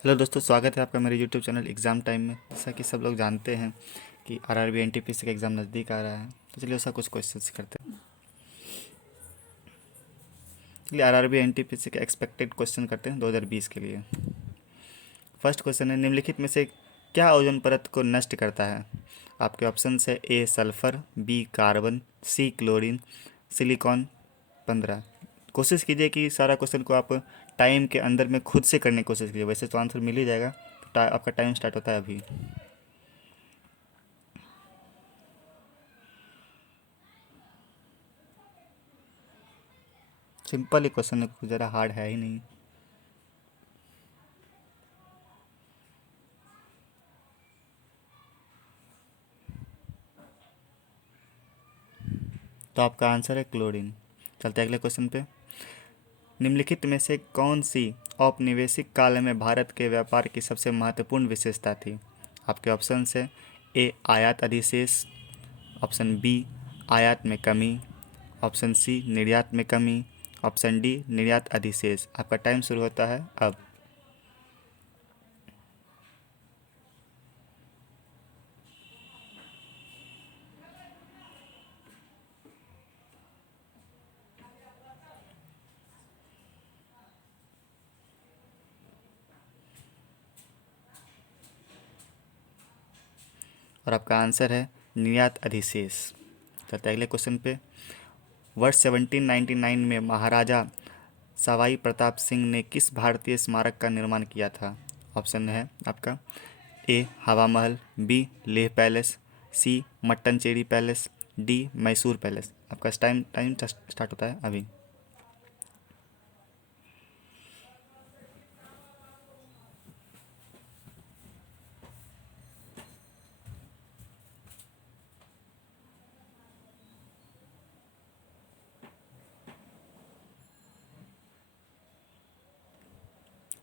Hello दोस्तों, स्वागत है आपका मेरे यूट्यूब चैनल एग्ज़ाम टाइम में। जैसा कि सब लोग जानते हैं कि आरआरबी एनटीपीसी का एग्ज़ाम नज़दीक आ रहा है, तो चलिए उसका कुछ क्वेश्चंस करते हैं। चलिए आरआरबी एनटीपीसी के एक्सपेक्टेड क्वेश्चन करते हैं 2020 के लिए। फर्स्ट क्वेश्चन है, निम्नलिखित में से क्या ओजोन परत को नष्ट करता है? आपके ऑप्शन है ए सल्फर, बी कार्बन, सी क्लोरीन, सिलिकॉन 15। कोशिश कीजिए कि सारा क्वेश्चन को आप टाइम के अंदर में खुद से करने की कोशिश कीजिए, वैसे तो आंसर मिल ही जाएगा। तो आपका टाइम स्टार्ट होता है अभी। सिंपल ही क्वेश्चन है, कुछ ज़रा हार्ड है ही नहीं। तो आपका आंसर है क्लोरीन। चलते हैं अगले क्वेश्चन पे। निम्नलिखित में से कौन सी औपनिवेशिक काल में भारत के व्यापार की सबसे महत्वपूर्ण विशेषता थी? आपके ऑप्शन है ए आयात अधिशेष, ऑप्शन बी आयात में कमी, ऑप्शन सी निर्यात में कमी, ऑप्शन डी निर्यात अधिशेष। आपका टाइम शुरू होता है अब। और आपका आंसर है निर्यात अधिशेष। चलते हैं अगले क्वेश्चन पे। वर्ष 1799 में महाराजा सवाई प्रताप सिंह ने किस भारतीय स्मारक का निर्माण किया था? ऑप्शन है आपका A Hawa Mahal, B Leh palace, C Mattancherry palace, D Mysore palace. आपका टाइम टाइम स्टार्ट होता है अभी।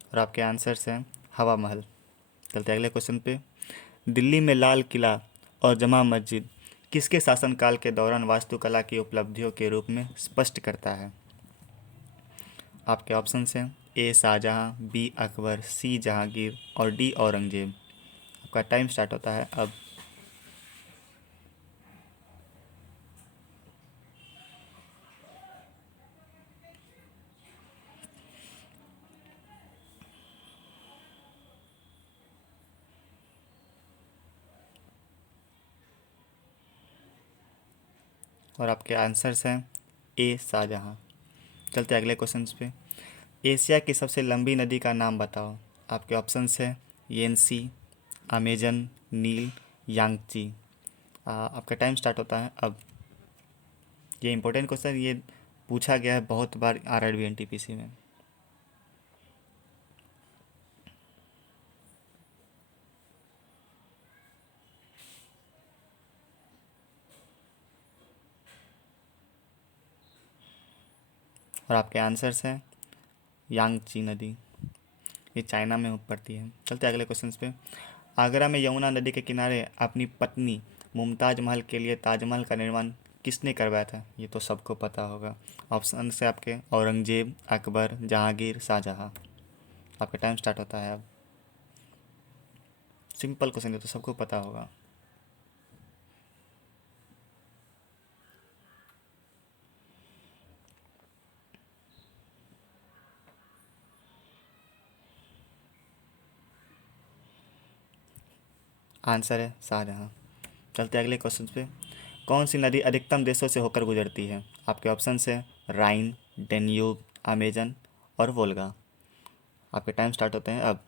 और आपके आंसर्स हैं हवा महल। चलते हैं अगले क्वेश्चन पे। दिल्ली में लाल किला और जमा मस्जिद किसके शासनकाल के दौरान वास्तुकला की उपलब्धियों के रूप में स्पष्ट करता है? आपके ऑप्शन हैं ए शाहजहां, बी अकबर, सी जहांगीर और डी औरंगजेब। आपका टाइम स्टार्ट होता है अब। और आपके आंसर्स हैं ए शाहजहां। चलते हैं अगले क्वेश्चन पे। एशिया की सबसे लंबी नदी का नाम बताओ। आपके ऑप्शंस हैं येंसी, अमेजन, नील, यांगची। आपका टाइम स्टार्ट होता है अब। ये इंपॉर्टेंट क्वेश्चन, ये पूछा गया है बहुत बार आरआरबी एनटीपीसी में। और आपके आंसर्स हैं यांगची नदी, ये चाइना में पड़ती है। चलते हैं अगले क्वेश्चन पे। आगरा में यमुना नदी के किनारे अपनी पत्नी मुमताज महल के लिए ताजमहल का निर्माण किसने करवाया था? ये तो सबको पता होगा। ऑप्शन से आपके औरंगजेब, अकबर, जहांगीर, शाहजहां। आपका टाइम स्टार्ट होता है अब। सिंपल क्वेश्चन है तो सबको पता होगा। आंसर है शाहजहां। चलते हैं अगले क्वेश्चन पे। कौन सी नदी अधिकतम देशों से होकर गुजरती है? आपके ऑप्शन है राइन, डेन्यूब, अमेजन और वोल्गा। आपके टाइम स्टार्ट होते हैं अब।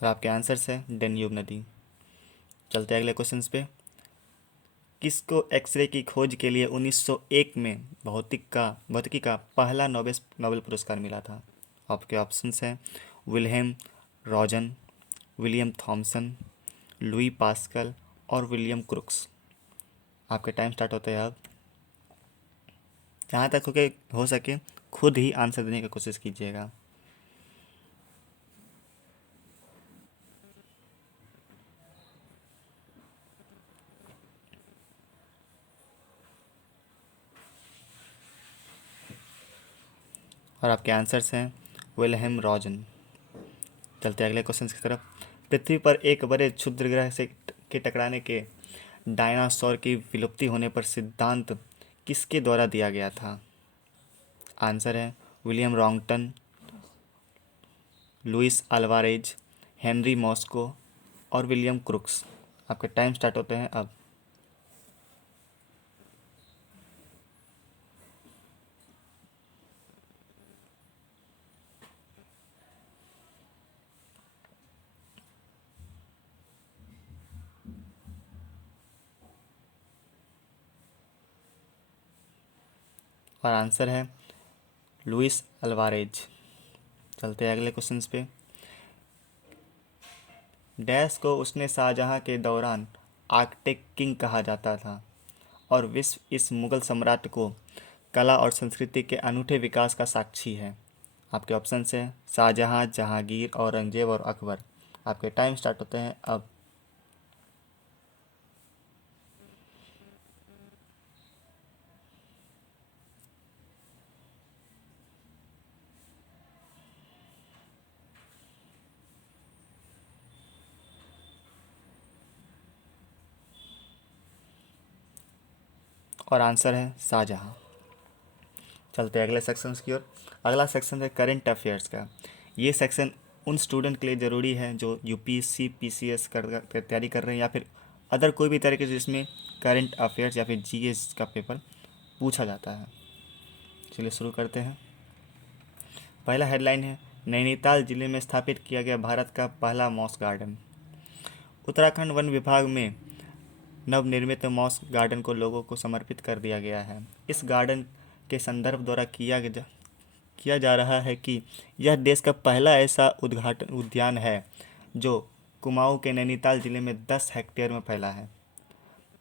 और आपके आंसर्स है डेन्यूब नदी। चलते हैं अगले क्वेश्चन पे। किसको एक्सरे की खोज के लिए 1901 में भौतिकी का पहला नोबेल नोबेल पुरस्कार मिला था? आपके ऑप्शंस हैं Wilhelm Roentgen, William Thomson, Louis Pascal और विलियम क्रुक्स। आपके टाइम स्टार्ट होते हैं अब। जहाँ तक हो सके खुद ही आंसर देने की कोशिश कीजिएगा। और आपके आंसर्स हैं विल्हेम रॉजन। चलते हैं अगले क्वेश्चन की तरफ। पृथ्वी पर एक बड़े क्षुद्र ग्रह से के टकराने के डायनासोर की विलुप्ति होने पर सिद्धांत किसके द्वारा दिया गया था? आंसर है William Roentgen, Luis Alvarez, Henry मॉस्को और विलियम क्रुक्स। आपके टाइम स्टार्ट होते हैं अब। और आंसर है लुइस अल्वारेज। चलते हैं अगले क्वेश्चन पे। डैश को उसने शाहजहां के दौरान आर्कटिक किंग कहा जाता था और विश्व इस मुगल सम्राट को कला और संस्कृति के अनूठे विकास का साक्षी है। आपके ऑप्शन है शाहजहां, जहांगीर, औरंगजेब और अकबर। आपके टाइम स्टार्ट होते हैं अब। और आंसर है शाहजहां। चलते हैं अगले सेक्शन की ओर। अगला सेक्शन है करंट अफेयर्स का। ये सेक्शन उन स्टूडेंट के लिए ज़रूरी है जो यूपीएससी पीसीएस कर तैयारी कर रहे हैं या फिर अदर कोई भी तरीके से जिसमें करंट अफेयर्स या फिर जीएस का पेपर पूछा जाता है। चलिए शुरू करते हैं। पहला हेडलाइन है नैनीताल जिले में स्थापित किया गया भारत का पहला मॉस गार्डन। उत्तराखंड वन विभाग में नवनिर्मित मॉस गार्डन को लोगों को समर्पित कर दिया गया है। इस गार्डन के संदर्भ द्वारा किया जा रहा है कि यह देश का पहला ऐसा उद्घाटन उद्यान है जो कुमाऊं के नैनीताल जिले में 10 हेक्टेयर में फैला है।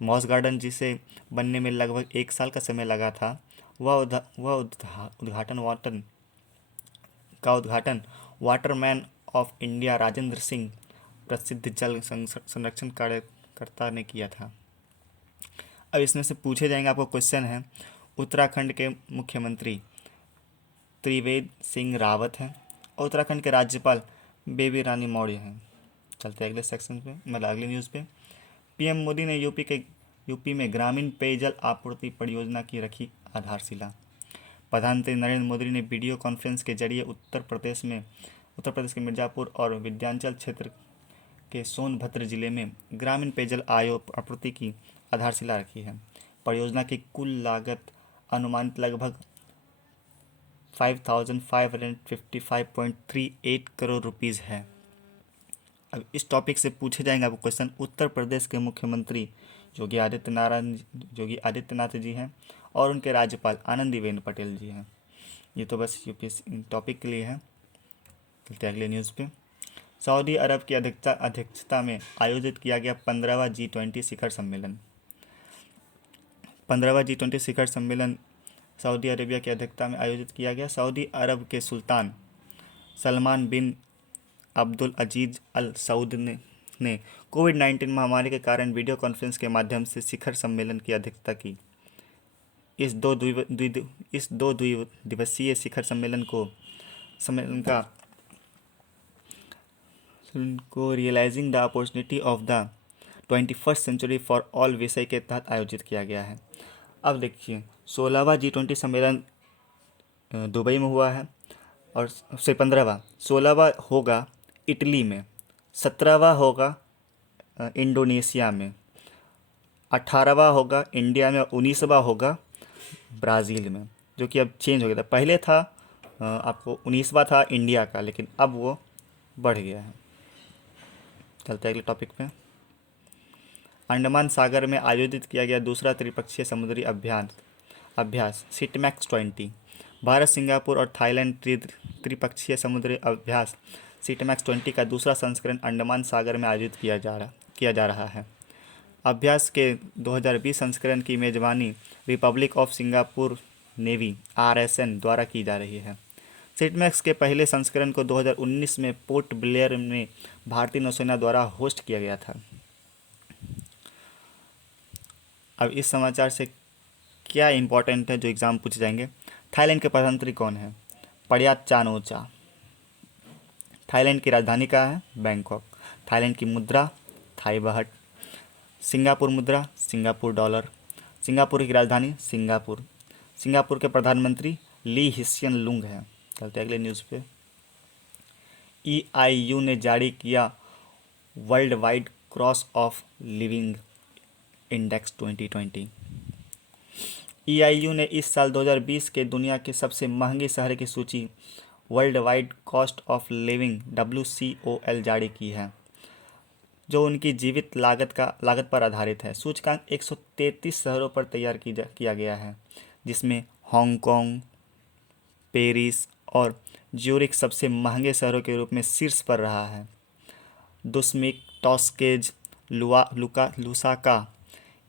मॉस गार्डन जिसे बनने में लगभग 1 साल का समय लगा था, वह उद्घाटन Waterman of India Rajendra Singh, प्रसिद्ध जल संरक्षण कार्यकर्ता ने किया था। अब इसमें से पूछे जाएंगे आपको क्वेश्चन है। उत्तराखंड के मुख्यमंत्री त्रिवेंद्र सिंह रावत हैं और उत्तराखंड के राज्यपाल बेबी रानी मौर्य हैं। चलते हैं अगले सेक्शन पे, मतलब अगली न्यूज़ पे। पीएम मोदी ने यूपी में ग्रामीण पेयजल आपूर्ति परियोजना की रखी आधारशिला। प्रधानमंत्री नरेंद्र मोदी ने वीडियो कॉन्फ्रेंस के जरिए उत्तर प्रदेश के मिर्ज़ापुर और विंध्याचल क्षेत्र के सोनभद्र जिले में ग्रामीण पेयजल आपूर्ति की आधारशिला रखी है। परियोजना की कुल लागत अनुमानित लगभग 5,555.38 करोड़ रुपीज़ है। अब इस टॉपिक से पूछे जाएंगे आपको क्वेश्चन। उत्तर प्रदेश के मुख्यमंत्री योगी आदित्यनाथ जी हैं और उनके राज्यपाल आनंदीबेन पटेल जी हैं। ये तो बस यूपीएससी टॉपिक के लिए है। चलते अगले न्यूज़ पे। सऊदी अरब की अध्यक्षता में आयोजित किया गया 15वां G20 शिखर सम्मेलन। 15वां G20 शिखर सम्मेलन सऊदी अरेबिया की अध्यक्षता में आयोजित किया गया। सऊदी अरब के सुल्तान सलमान बिन अब्दुल अजीज अल सऊद ने कोविड-19 महामारी के कारण वीडियो कॉन्फ्रेंस के माध्यम से शिखर सम्मेलन की अध्यक्षता की। इस दो दिवसीय शिखर सम्मेलन को realising the opportunity of the 21st century for all विषय के तहत आयोजित किया गया है। अब देखिए 16वां G20 सम्मेलन दुबई में हुआ है और 16वां होगा इटली में, 17वां होगा इंडोनेशिया में, 18वां होगा इंडिया में, 19वां होगा ब्राज़ील में, जो कि अब चेंज हो गया था। पहले था आपको 19वां था इंडिया का, लेकिन अब वो बढ़ गया है। चलते हैं अगले टॉपिक पे। अंडमान सागर में आयोजित किया गया दूसरा त्रिपक्षीय समुद्री अभ्यास सिटमैक्स 20। भारत, सिंगापुर और थाईलैंड त्रिपक्षीय समुद्री अभ्यास सिटमैक्स 20 का दूसरा संस्करण अंडमान सागर में आयोजित किया जा रहा है। अभ्यास के 2020 संस्करण की मेजबानी Republic of Singapore navy RSN द्वारा की जा रही है। सिटमैक्स के पहले संस्करण को 2019 में पोर्ट ब्लेयर में भारतीय नौसेना द्वारा होस्ट किया गया था। अब इस समाचार से क्या इंपॉर्टेंट है जो एग्ज़ाम पूछे जाएंगे। थाईलैंड के प्रधानमंत्री कौन है? प्रयात चान-ओ-चा। थाईलैंड की राजधानी क्या है? बैंकॉक। थाईलैंड की मुद्रा थाई बाहट। सिंगापुर मुद्रा सिंगापुर डॉलर। सिंगापुर की राजधानी सिंगापुर। सिंगापुर के प्रधानमंत्री ली हिसियन लुंग हैं। चलते अगले न्यूज़ पे। EIU ने जारी किया world wide cross of living index 2020। EIU ने इस साल 2020 के दुनिया के सबसे महंगे शहर की सूची world wide cost of living WCOL जारी की है, जो उनकी जीवित लागत पर आधारित है। सूचकांक 133 शहरों पर तैयार किया गया है, जिसमें हांगकांग, पेरिस और ज्यूरिख सबसे महंगे शहरों के रूप में शीर्ष पर रहा है। दुश्मिक, टॉस्केज, लुसाका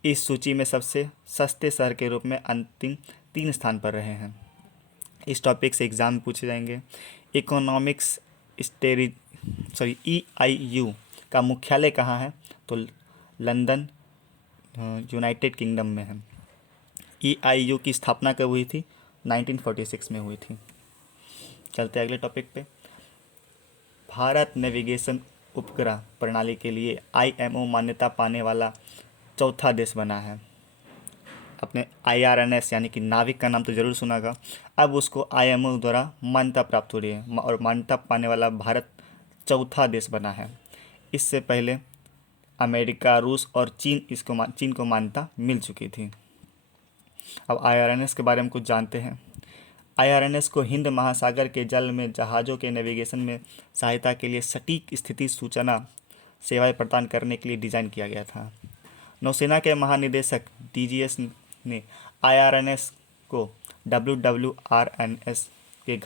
इस सूची में सबसे सस्ते शहर के रूप में अंतिम 3 स्थान पर रहे हैं। इस टॉपिक से एग्ज़ाम पूछे जाएंगे। इकोनॉमिक्स EIU का मुख्यालय कहाँ है? तो लंदन, यूनाइटेड किंगडम में है। EIU की स्थापना कब हुई थी? 1946 में हुई थी। चलते अगले टॉपिक पे। भारत नेविगेशन उपग्रह प्रणाली के लिए IMO मान्यता पाने वाला चौथा देश बना है। अपने IRNS यानी कि नाविक का नाम तो ज़रूर सुना होगा। अब उसको IMO द्वारा मान्यता प्राप्त हो रही है और मान्यता पाने वाला भारत चौथा देश बना है। इससे पहले अमेरिका, रूस और चीन को मान्यता मिल चुकी थी। अब IRNS के बारे में कुछ जानते हैं। IRNS को हिंद महासागर के जल में जहाज़ों के नेविगेशन में सहायता के लिए सटीक स्थिति सूचना सेवाएं प्रदान करने के लिए डिज़ाइन किया गया था। नौसेना के महानिदेशक DGS ने IRNS को WWRNS के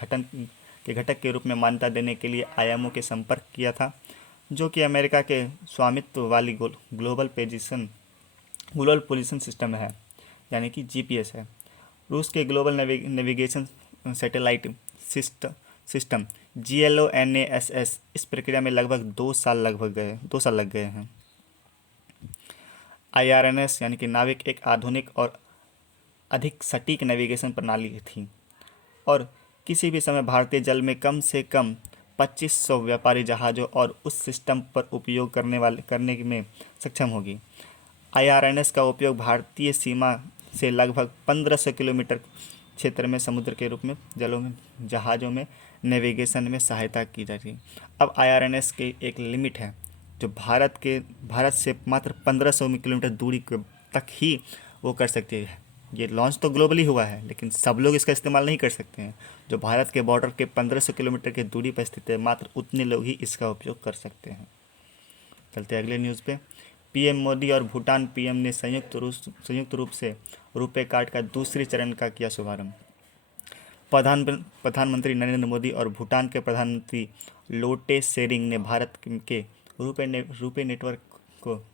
घटक के रूप में मान्यता देने के लिए IMO के संपर्क किया था, जो कि अमेरिका के स्वामित्व वाली ग्लोबल पोजीशन सिस्टम है, यानी कि GPS है। रूस के global navigation satellite system GLONASS इस प्रक्रिया में लगभग 2 साल लग गए हैं। IRNS यानी कि नाविक एक आधुनिक और अधिक सटीक नेविगेशन प्रणाली थी और किसी भी समय भारतीय जल में कम से कम 2500 व्यापारी जहाज़ों और उस सिस्टम पर उपयोग करने में सक्षम होगी। IRNS का उपयोग भारतीय सीमा से लगभग 1500 किलोमीटर क्षेत्र में समुद्र के रूप में जहाज़ों में नेविगेशन में सहायता की जाती है। अब IRNS की एक लिमिट है जो भारत से मात्र 1500 किलोमीटर दूरी तक ही वो कर सकती है। ये लॉन्च तो ग्लोबली हुआ है, लेकिन सब लोग इसका इस्तेमाल नहीं कर सकते हैं। जो भारत के बॉर्डर के 1500 किलोमीटर की दूरी पर स्थित है, मात्र उतने लोग ही इसका उपयोग कर सकते हैं। चलते अगले न्यूज़ पे। PM मोदी और भूटान PM ने संयुक्त रूप से रुपे कार्ड का दूसरे चरण का किया शुभारंभ। प्रधानमंत्री नरेंद्र मोदी और भूटान के प्रधानमंत्री लोटे शेरिंग ने भारत के रुपे नेटवर्क को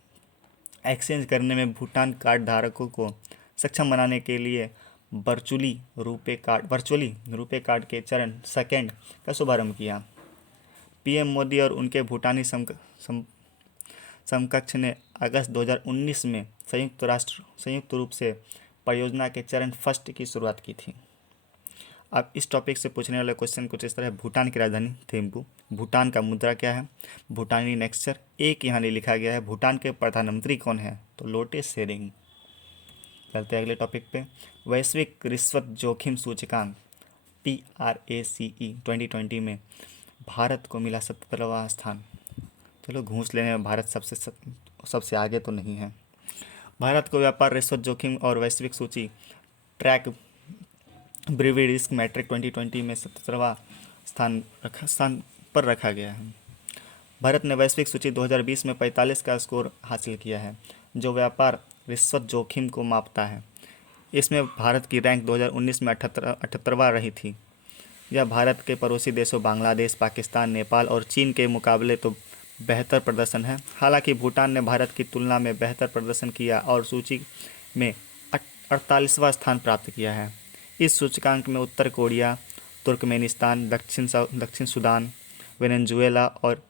एक्सचेंज करने में भूटान कार्ड धारकों को सक्षम बनाने के लिए वर्चुअली रुपे कार्ड के चरण सेकेंड का शुभारंभ किया। PM मोदी और उनके भूटानी समकक्ष ने अगस्त 2019 में संयुक्त रूप से परियोजना के चरण फर्स्ट की शुरुआत की थी। अब इस टॉपिक से पूछने वाले क्वेश्चन कुछ इस तरह है। भूटान की राजधानी थिम्पू। भूटान का मुद्रा क्या है? भूटानी नेक्सचर। एक यहाँ लिखा गया है। भूटान के प्रधानमंत्री कौन है? तो लोटे शेरिंग। चलते अगले टॉपिक पे। वैश्विक रिश्वत जोखिम सूचकांक TRACE 2020 में भारत को मिला 17वां स्थान। चलो, घूस लेने में भारत सबसे आगे तो नहीं है। भारत को व्यापार रिश्वत जोखिम और वैश्विक सूची ट्रैक ब्रीवी रिस्क मैट्रिक 2020 में 17वां स्थान पर रखा गया है। भारत ने वैश्विक सूची 2020 में 45 का स्कोर हासिल किया है, जो व्यापार रिश्वत जोखिम को मापता है। इसमें भारत की रैंक 2019 में 78वां रही थी। यह भारत के पड़ोसी देशों बांग्लादेश, पाकिस्तान, नेपाल और चीन के मुकाबले तो बेहतर प्रदर्शन है। हालांकि भूटान ने भारत की तुलना में बेहतर प्रदर्शन किया और सूची में 48वां स्थान प्राप्त किया है। इस सूचकांक में उत्तर कोरिया, तुर्कमेनिस्तान, दक्षिण सूडान, वेनेजुएला और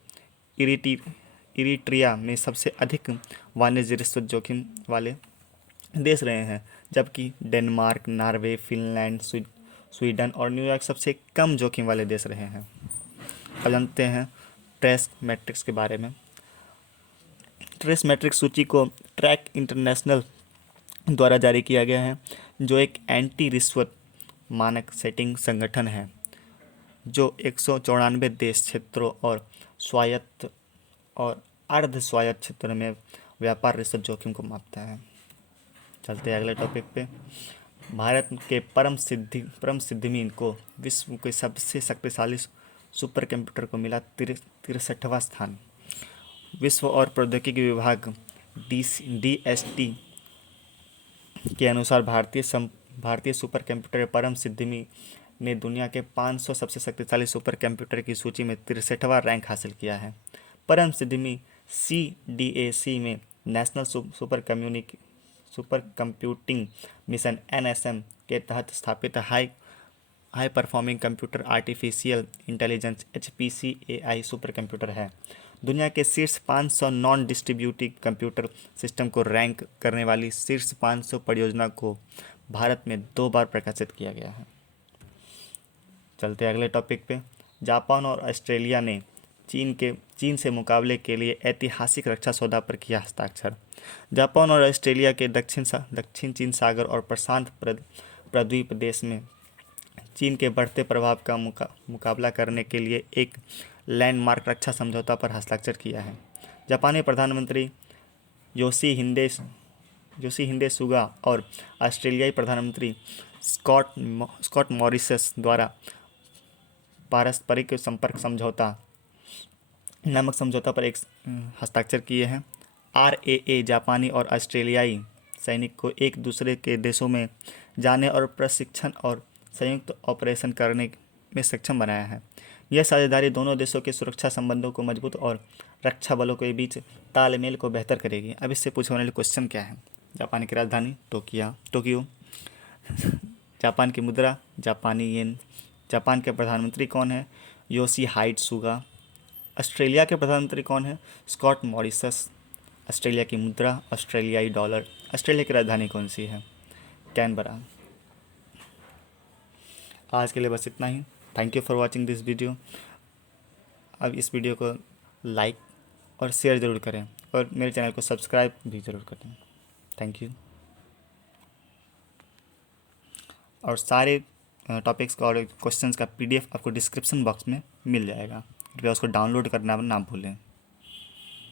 इरिट्रिया में सबसे अधिक वाणिज्य रिश्वत जोखिम वाले देश रहे हैं, जबकि डेनमार्क, नॉर्वे, फिनलैंड, स्वीडन और न्यूयॉर्क सबसे कम जोखिम वाले देश रहे हैं। अब जानते हैं ट्रेस मैट्रिक्स के बारे में। ट्रेस मैट्रिक्स सूची को ट्रैक इंटरनेशनल द्वारा जारी किया गया है, जो एक एंटी रिश्वत मानक सेटिंग संगठन है जो 194 देश, क्षेत्रों और स्वायत्त और अर्ध स्वायत्त क्षेत्रों में व्यापार रिश्वत जोखिम को मापता है। चलते हैं अगले टॉपिक पे। भारत के परम सिद्धिमीन को विश्व के सबसे शक्तिशाली सुपर कंप्यूटर को मिला 63वां स्थान। विश्व और प्रौद्योगिकी विभाग DST के अनुसार भारतीय सुपर कंप्यूटर परम सिद्धिमी ने दुनिया के 500 सबसे शक्तिशाली सुपर कंप्यूटर की सूची में 63वां रैंक हासिल किया है। परम सिद्धिमी CDAC में national super computing mission NSM के तहत स्थापित high performing computer artificial intelligence HPC-AI super computer है। दुनिया के शीर्ष 500 नॉन डिस्ट्रीब्यूटिव कंप्यूटर सिस्टम को रैंक करने वाली शीर्ष 500 परियोजना को भारत में 2 बार प्रकाशित किया गया है। चलते अगले टॉपिक पे। जापान और ऑस्ट्रेलिया ने चीन से मुकाबले के लिए ऐतिहासिक रक्षा सौदा पर किया हस्ताक्षर। जापान और ऑस्ट्रेलिया के दक्षिण चीन सागर और प्रशांत प्रायद्वीप देश में चीन के बढ़ते प्रभाव का मुकाबला करने के लिए एक लैंडमार्क रक्षा समझौता पर हस्ताक्षर किया है। जापानी प्रधानमंत्री योशिहिदे सुगा और ऑस्ट्रेलियाई प्रधानमंत्री स्कॉट मॉरिसन द्वारा पारस्परिक संपर्क समझौता नामक समझौता पर एक हस्ताक्षर किए हैं। RAA जापानी और ऑस्ट्रेलियाई सैनिक को एक दूसरे के देशों में जाने और प्रशिक्षण और संयुक्त ऑपरेशन करने में सक्षम बनाया है। यह साझेदारी दोनों देशों के सुरक्षा संबंधों को मजबूत और रक्षा बलों के बीच तालमेल को बेहतर करेगी। अब इससे पूछने वाले क्वेश्चन क्या है? जापान की राजधानी टोक्यो। जापान की मुद्रा जापानी येन। जापान के प्रधानमंत्री कौन है? योशिहाइडे सुगा। ऑस्ट्रेलिया के प्रधानमंत्री कौन है? Scott Morrison. ऑस्ट्रेलिया की मुद्रा ऑस्ट्रेलियाई डॉलर। ऑस्ट्रेलिया की राजधानी कौन सी है? कैनबरा। आज के लिए बस इतना ही। Thank you for watching this video. अब इस वीडियो को लाइक और शेयर ज़रूर करें और मेरे चैनल को सब्सक्राइब भी ज़रूर करें। Thank you. और सारे टॉपिक्स का और क्वेश्चंस का PDF आपको डिस्क्रिप्शन बॉक्स में मिल जाएगा। कृपया उसको डाउनलोड करना ना भूलें।